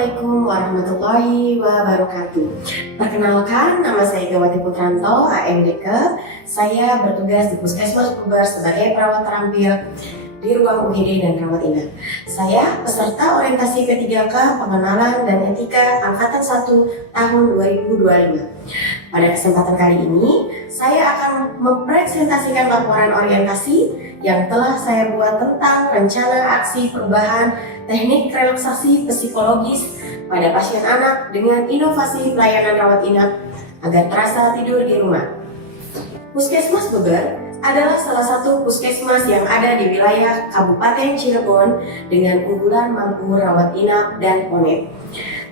Assalamualaikum warahmatullahi wabarakatuh. Perkenalkan, nama saya Gawati Putranto, AMDK. Saya bertugas di Puskesmas Puber sebagai perawat terampil di ruang UGD dan rawat inap. Saya peserta orientasi P3K Pengenalan dan Etika Angkatan 1 tahun 2025. Pada kesempatan kali ini, saya akan mempresentasikan laporan orientasi yang telah saya buat tentang rencana aksi perubahan teknik relaksasi psikologis pada pasien anak dengan inovasi pelayanan rawat inap agar terasa tidur di rumah. Puskesmas Beber adalah salah satu puskesmas yang ada di wilayah Kabupaten Cirebon dengan unggulan mampu rawat inap dan ponet.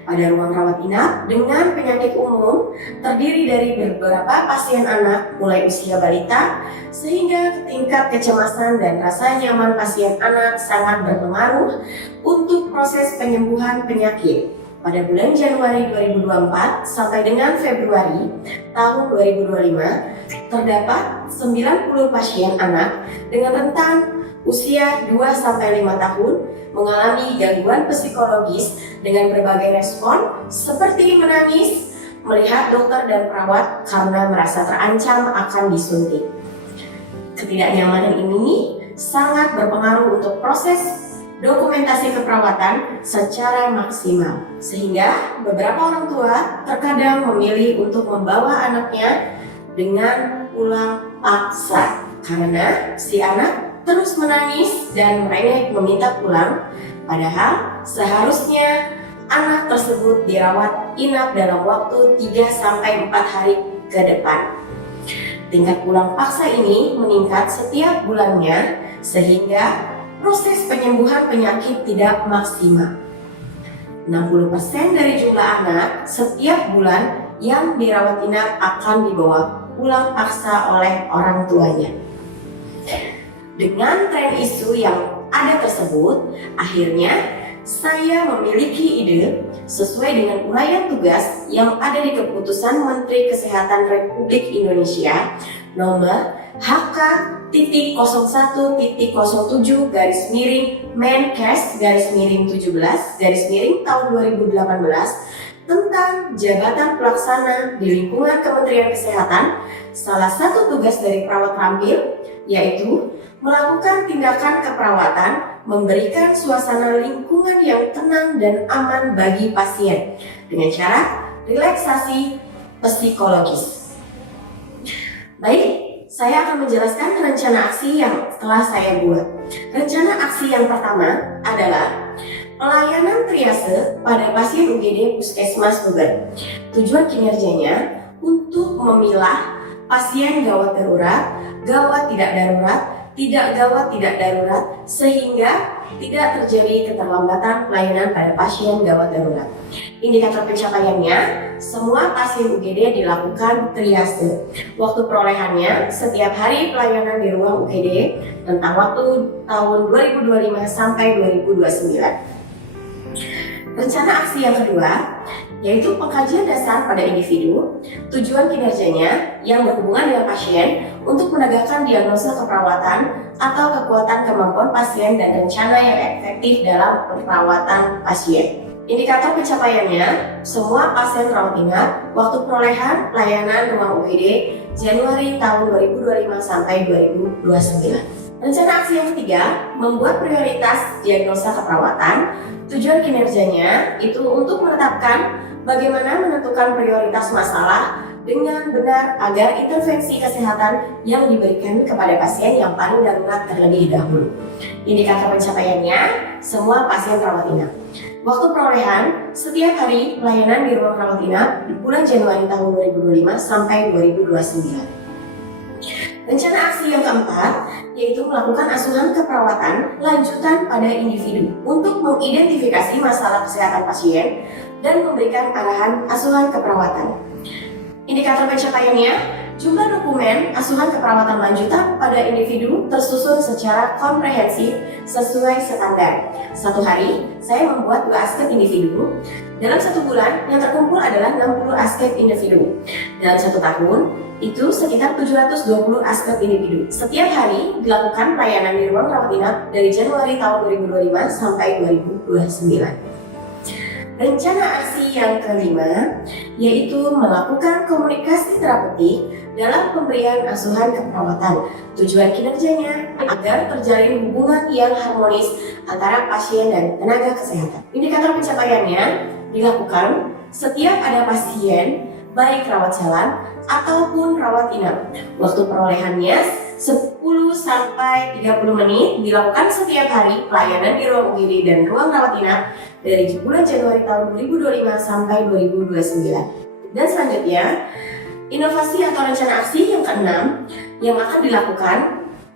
Pada ruang rawat inap dengan penyakit umum terdiri dari beberapa pasien anak mulai usia balita sehingga tingkat kecemasan dan rasa nyaman pasien anak sangat berpengaruh untuk proses penyembuhan penyakit. Pada bulan Januari 2024 sampai dengan Februari tahun 2025 terdapat 90 pasien anak dengan rentang usia 2-5 tahun mengalami gangguan psikologis dengan berbagai respon seperti menangis, melihat dokter dan perawat karena merasa terancam akan disuntik. Ketidaknyamanan ini sangat berpengaruh untuk proses dokumentasi keperawatan secara maksimal, sehingga beberapa orang tua terkadang memilih untuk membawa anaknya dengan pulang paksa karena si anak terus menangis dan merengek meminta pulang, padahal seharusnya anak tersebut dirawat inap dalam waktu 3-4 hari ke depan. Tingkat pulang paksa ini meningkat setiap bulannya sehingga proses penyembuhan penyakit tidak maksimal. 60% dari jumlah anak setiap bulan yang dirawat inap akan dibawa pulang paksa oleh orang tuanya. Dengan tren isu yang ada tersebut, akhirnya saya memiliki ide sesuai dengan uraian tugas yang ada di Keputusan Menteri Kesehatan Republik Indonesia nomor HK-07/Menkes/17/ tahun 2018 tentang jabatan pelaksana di lingkungan Kementerian Kesehatan. Salah satu tugas dari perawat terampil yaitu melakukan tindakan keperawatan, memberikan suasana lingkungan yang tenang dan aman bagi pasien dengan cara relaksasi psikologis. Baik, saya akan menjelaskan rencana aksi yang telah saya buat. Rencana aksi yang pertama adalah pelayanan triase pada pasien UGD Puskesmas Beber. Tujuan kinerjanya untuk memilah pasien gawat darurat, gawat tidak darurat, tidak gawat tidak darurat, sehingga tidak terjadi keterlambatan pelayanan pada pasien gawat darurat. Indikator pencapaiannya, semua pasien UGD dilakukan triase. Waktu perolehannya setiap hari pelayanan di ruang UGD tentang waktu tahun 2025 sampai 2029. Rencana aksi yang kedua yaitu pengkajian dasar pada individu, tujuan kinerjanya yang berhubungan dengan pasien untuk menegakkan diagnosa keperawatan atau kekuatan kemampuan pasien dan rencana yang efektif dalam perawatan pasien. Indikator pencapaiannya, semua pasien rawat inap, waktu perolehan pelayanan ruang UGD Januari tahun 2025 sampai 2029. Rencana aksi yang ketiga, membuat prioritas diagnosa keperawatan. Tujuan kinerjanya itu untuk menetapkan bagaimana menentukan prioritas masalah dengan benar agar intervensi kesehatan yang diberikan kepada pasien yang paling darurat terlebih dahulu. Indikator pencapaiannya, semua pasien rawat inap. Waktu perolehan, setiap hari pelayanan di ruang rawat inap di bulan Januari tahun 2025 sampai 2029. Rencana aksi yang keempat yaitu melakukan asuhan keperawatan lanjutan pada individu untuk mengidentifikasi masalah kesehatan pasien dan memberikan arahan asuhan keperawatan. Indikator pencapaiannya, jumlah dokumen asuhan keperawatan lanjutan pada individu tersusun secara komprehensif sesuai standar. Satu hari, saya membuat 2 aspek individu. Dalam 1 bulan, yang terkumpul adalah 60 aspek individu. Dalam 1 tahun, itu sekitar 720 aspek individu. Setiap hari dilakukan pelayanan di ruang rawat inap dari Januari tahun 2025 sampai 2029. Rencana aksi yang kelima yaitu melakukan komunikasi terapeutik dalam pemberian asuhan keperawatan. Tujuan kinerjanya agar terjalin hubungan yang harmonis antara pasien dan tenaga kesehatan. Indikator pencapaiannya dilakukan setiap ada pasien, baik rawat jalan ataupun rawat inap. Waktu perolehannya 10 sampai 30 menit, dilakukan setiap hari pelayanan di ruang UGD dan ruang rawat inap dari bulan Januari tahun 2025 sampai 2029. Dan selanjutnya, inovasi atau rencana aksi yang keenam yang akan dilakukan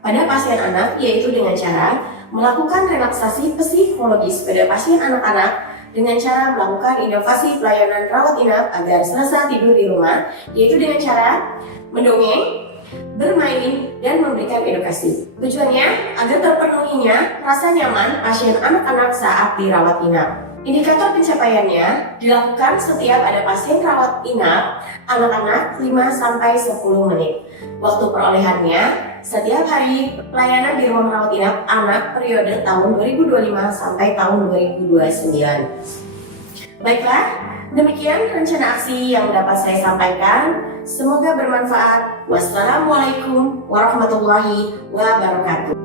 pada pasien anak yaitu dengan cara melakukan relaksasi psikologis pada pasien anak-anak dengan cara melakukan inovasi pelayanan rawat inap agar selesai tidur di rumah, yaitu dengan cara mendongeng, bermain, dan memberikan edukasi. Tujuannya agar terpenuhinya rasa nyaman pasien anak-anak saat dirawat inap. Indikator pencapaiannya dilakukan setiap ada pasien rawat inap anak-anak 5-10 menit. Waktu perolehannya setiap hari pelayanan di ruang rawat inap anak periode tahun 2025 sampai tahun 2029. Baiklah, demikian rencana aksi yang dapat saya sampaikan. Semoga bermanfaat. Wassalamualaikum warahmatullahi wabarakatuh.